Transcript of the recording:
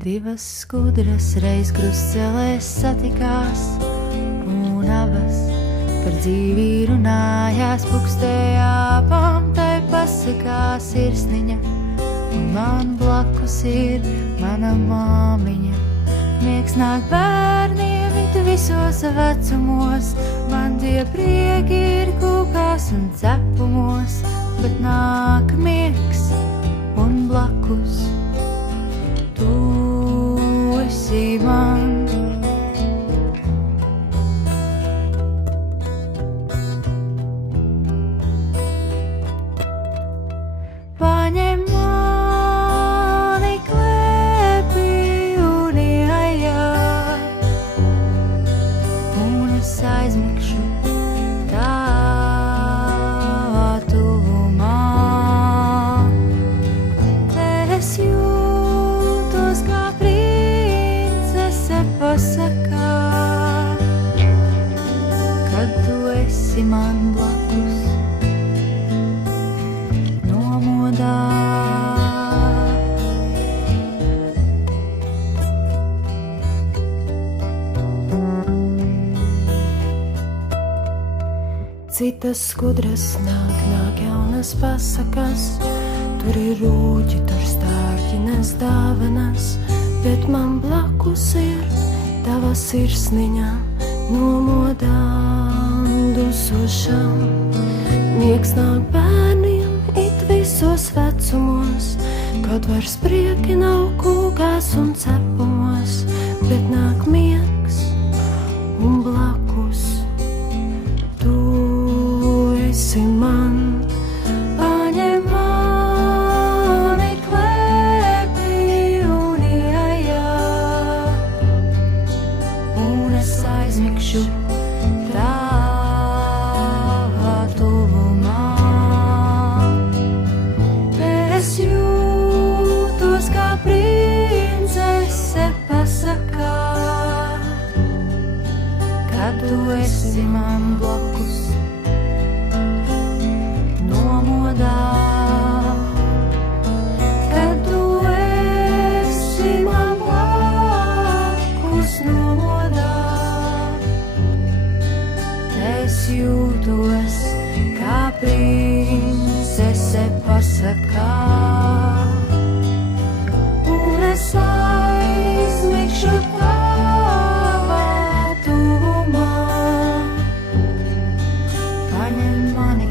Divas skudras reiz krustcelēs satikās, un abas par dzīvi runājās, pukstējā pamtai pasakās sirsniņa, un man blakus ir mana māmiņa. Miegs nāk bērniem it visos vecumos, man tie prieki ir kūkās un cepumos, bet nāk miegs un blakus tu esi man. Paņem mani klēpī un iejā, un es aizmigšu tavā tuvumā. Es jūtos kā princese pasakā, kad tu esi man blakus. Citas skudras nāk jaunas pasakas, tur ir rūķi, tur stārķi nes dāvanas, bet man blakus ir tava sirsniņa nomodām dusošam. Miegs nāk bērniem it visos vecumos, kaut vairs prieki nav kūkās un cepumos, bet nāk miegs un blakus tu esi man. Paņem mani klēpī un iejā, un es aizmigšu tavā tuvumā. Es jūtos kā princese pasakā, kad tu esi man blakus. Nomodā, kad tu esi man blakus, nomodā. Es jūtos kā princese pasakā, un es aizmigšu tavā tuvumā. Paņem mani